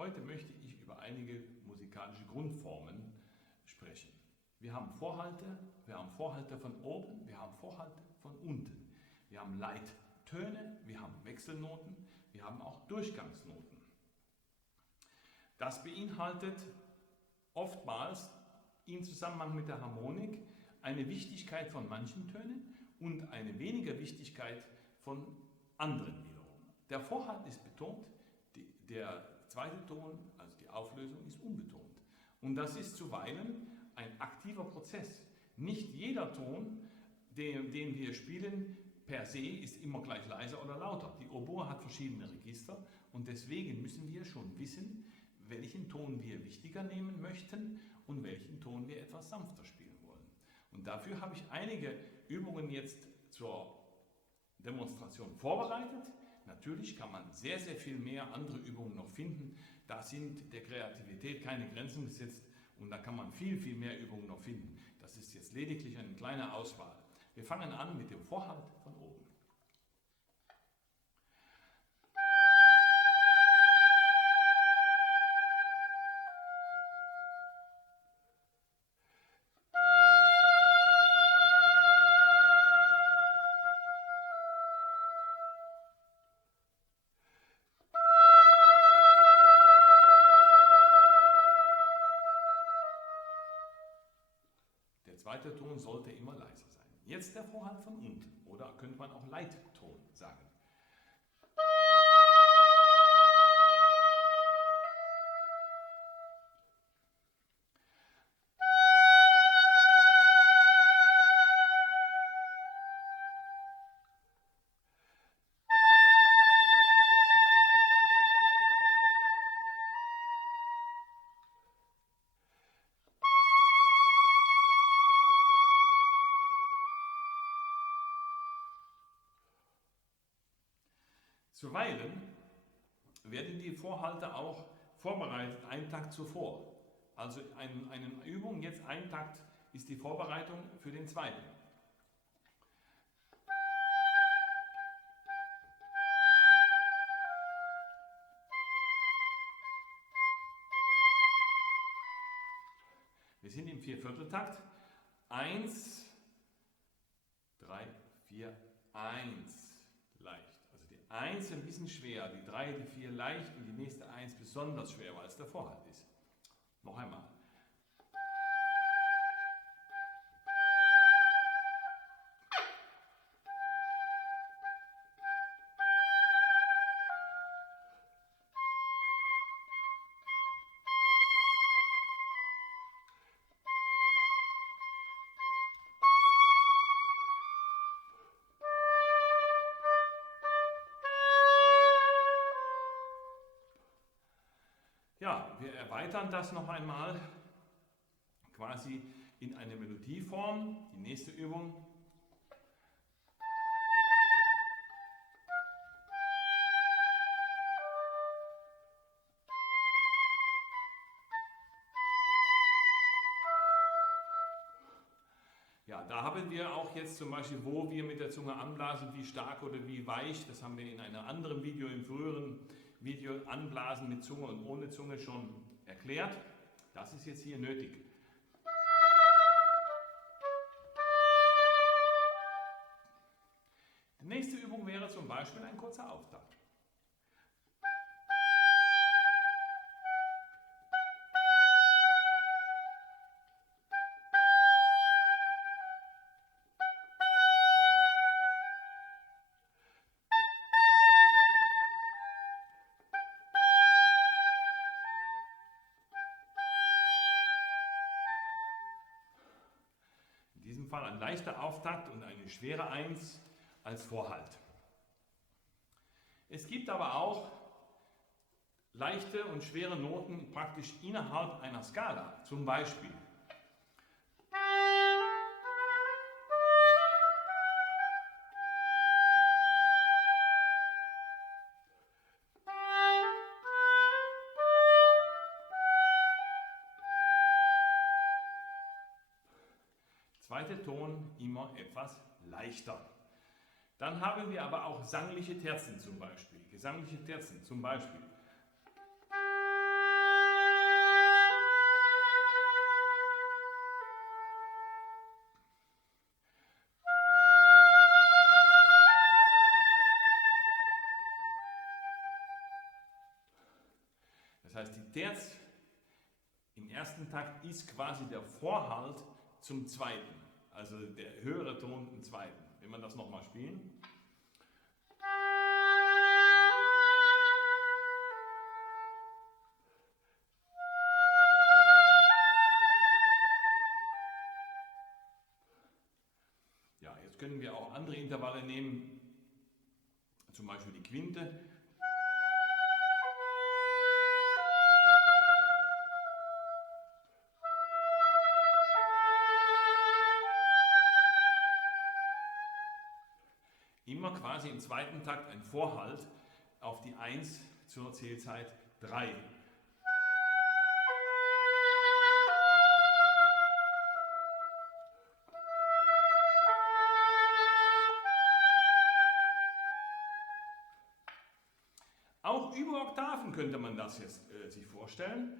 Heute möchte ich über einige musikalische Grundformen sprechen. Wir haben Vorhalte von oben, wir haben Vorhalte von unten. Wir haben Leittöne, wir haben Wechselnoten, wir haben auch Durchgangsnoten. Das beinhaltet oftmals im Zusammenhang mit der Harmonik eine Wichtigkeit von manchen Tönen und eine weniger Wichtigkeit von anderen wiederum. Der Vorhalt ist betont, der zweite Ton, also die Auflösung, ist unbetont. Und das ist zuweilen ein aktiver Prozess. Nicht jeder Ton, den wir spielen, per se ist immer gleich leiser oder lauter. Die Oboe hat verschiedene Register und deswegen müssen wir schon wissen, welchen Ton wir wichtiger nehmen möchten und welchen Ton wir etwas sanfter spielen wollen. Und dafür habe ich einige Übungen jetzt zur Demonstration vorbereitet. Natürlich kann man sehr, sehr viel mehr andere Übungen noch finden. Da sind der Kreativität keine Grenzen gesetzt und da kann man viel, viel mehr Übungen noch finden. Das ist jetzt lediglich eine kleine Auswahl. Wir fangen an mit dem Vorhalt von oben. Der zweite Ton sollte immer leiser sein. Jetzt der Vorhalt von unten, oder könnte man auch Leitton sagen. Zuweilen werden die Vorhalte auch vorbereitet, einen Takt zuvor. Also eine Übung, jetzt ein Takt ist die Vorbereitung für den zweiten. Wir sind im Viervierteltakt. 1, 3, 4, 1. Leicht. Also die 1 ein bisschen schwer, die 3, die 4 leicht und die nächste 1 besonders schwer, weil es der Vorhalt ist. Noch einmal. Ja, wir erweitern das noch einmal quasi in eine Melodieform. Die nächste Übung. Ja, da haben wir auch jetzt zum Beispiel, wo wir mit der Zunge anblasen, wie stark oder wie weich. Das haben wir in einem anderen Video, im früheren Video Anblasen mit Zunge und ohne Zunge schon erklärt. Das ist jetzt hier nötig. Die nächste Übung wäre zum Beispiel ein kurzer Auftakt. In diesem Fall ein leichter Auftakt und eine schwere 1 als Vorhalt. Es gibt aber auch leichte und schwere Noten praktisch innerhalb einer Skala. Zum Beispiel zweiter Ton immer etwas leichter. Dann haben wir aber auch sangliche Terzen zum Beispiel, gesangliche Terzen zum Beispiel. heißt, die Terz im ersten Takt ist quasi der Vorhalt zum zweiten, also der höhere Ton im zweiten. Wenn wir das nochmal spielen. Ja, jetzt können wir auch andere Intervalle nehmen, zum Beispiel die Quinte. Immer quasi im zweiten Takt ein Vorhalt auf die 1 zur Zählzeit 3. Auch über Oktaven könnte man das jetzt sich vorstellen.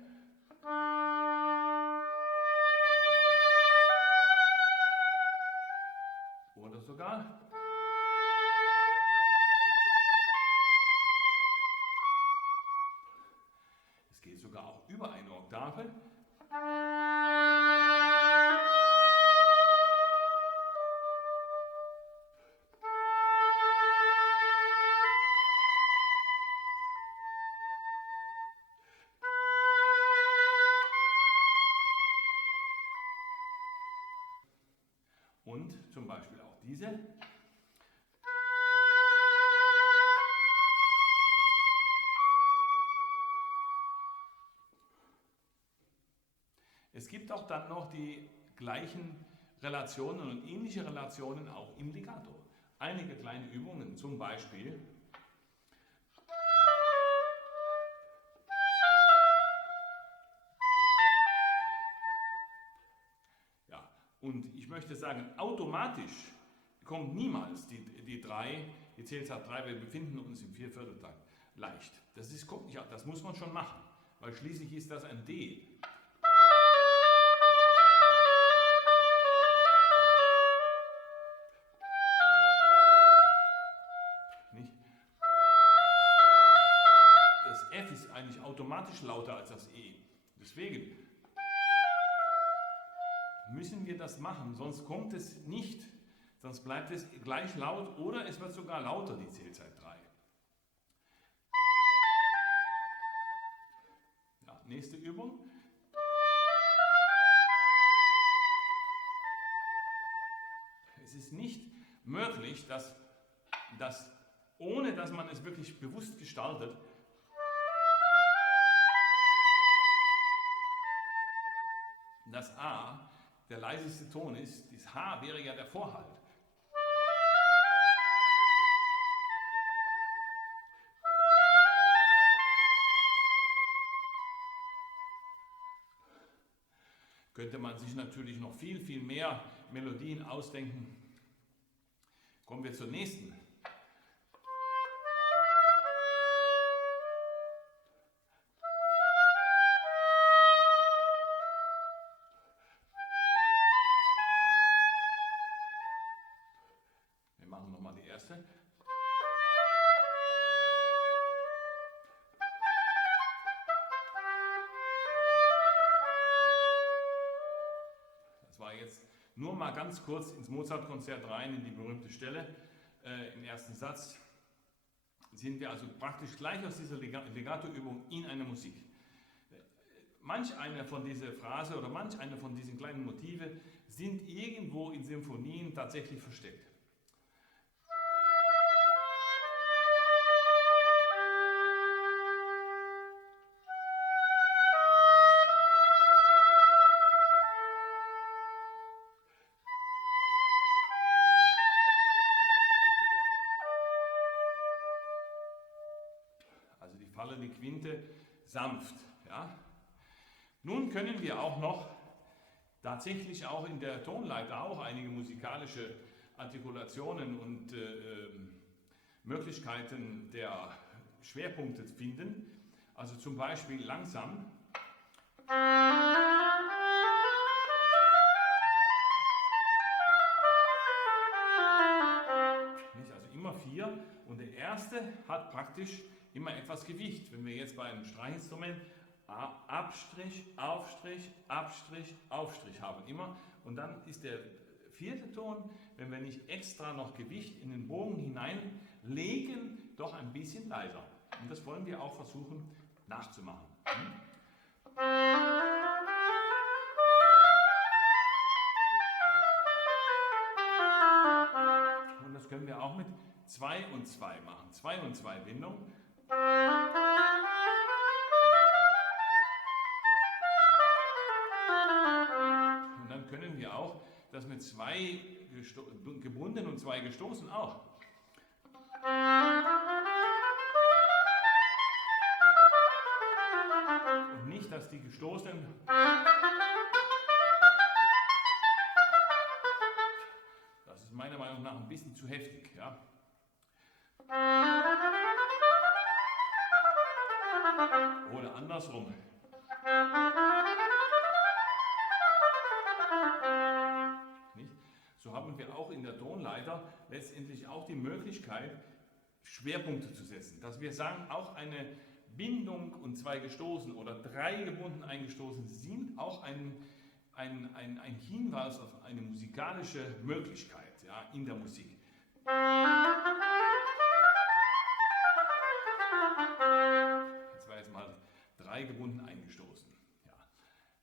Oder sogar es geht sogar auch über eine Oktave. Und zum Beispiel auch diese. Es gibt auch dann noch die gleichen Relationen und ähnliche Relationen auch im Legato. Einige kleine Übungen, zum Beispiel und ich möchte sagen, automatisch kommt niemals die 3, die Zählzahl 3, wir befinden uns im Viervierteltakt, leicht. Kommt nicht, das muss man schon machen, weil schließlich ist das ein D. Nicht? Das F ist eigentlich automatisch lauter als das E. Deswegen müssen wir das machen, sonst kommt es nicht, sonst bleibt es gleich laut oder es wird sogar lauter, die Zählzeit 3. Ja, nächste Übung. Es ist nicht möglich, dass ohne dass man es wirklich bewusst gestaltet, das A der leiseste Ton ist, das H wäre ja der Vorhalt. Könnte man sich natürlich noch viel, viel mehr Melodien ausdenken. Kommen wir zur nächsten. Wir machen nochmal die erste. Das war jetzt nur mal ganz kurz ins Mozart-Konzert rein, in die berühmte Stelle im ersten Satz. Sind wir also praktisch gleich aus dieser Legato-Übung in einer Musik. Manch eine von dieser Phrase oder manch eine von diesen kleinen Motive sind irgendwo in Symphonien tatsächlich versteckt. Also die fallende Quinte sanft. Ja? Nun können wir auch noch tatsächlich auch in der Tonleiter auch einige musikalische Artikulationen und Möglichkeiten der Schwerpunkte finden. Also zum Beispiel langsam. Also immer 4 und der erste hat praktisch immer etwas Gewicht. Wenn wir jetzt bei einem Streichinstrument Abstrich, Aufstrich, Abstrich, Aufstrich haben immer. Und dann ist der vierte Ton, wenn wir nicht extra noch Gewicht in den Bogen hineinlegen, doch ein bisschen leiser. Und das wollen wir auch versuchen nachzumachen. Und das können wir auch mit 2 und 2 machen. 2 und 2 Bindung. Und dann können wir auch das mit 2 gebunden und 2 gestoßen auch. Und nicht, dass die gestoßenen das ist meiner Meinung nach ein bisschen zu heftig. Ja? Oder andersrum. Nicht? So haben wir auch in der Tonleiter letztendlich auch die Möglichkeit, Schwerpunkte zu setzen. Dass wir sagen, auch eine Bindung und 2 gestoßen oder 3 gebunden eingestoßen sind auch ein Hinweis auf eine musikalische Möglichkeit, ja, in der Musik. Jetzt war jetzt mal 3 gebunden eingestoßen. Ja.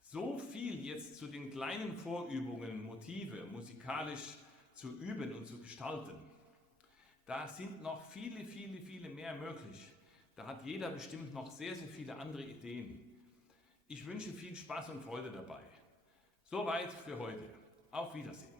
So viel jetzt zu den kleinen Vorübungen, Motive musikalisch zu üben und zu gestalten. Da sind noch viele, viele, viele mehr möglich. Da hat jeder bestimmt noch sehr, sehr viele andere Ideen. Ich wünsche viel Spaß und Freude dabei. Soweit für heute. Auf Wiedersehen.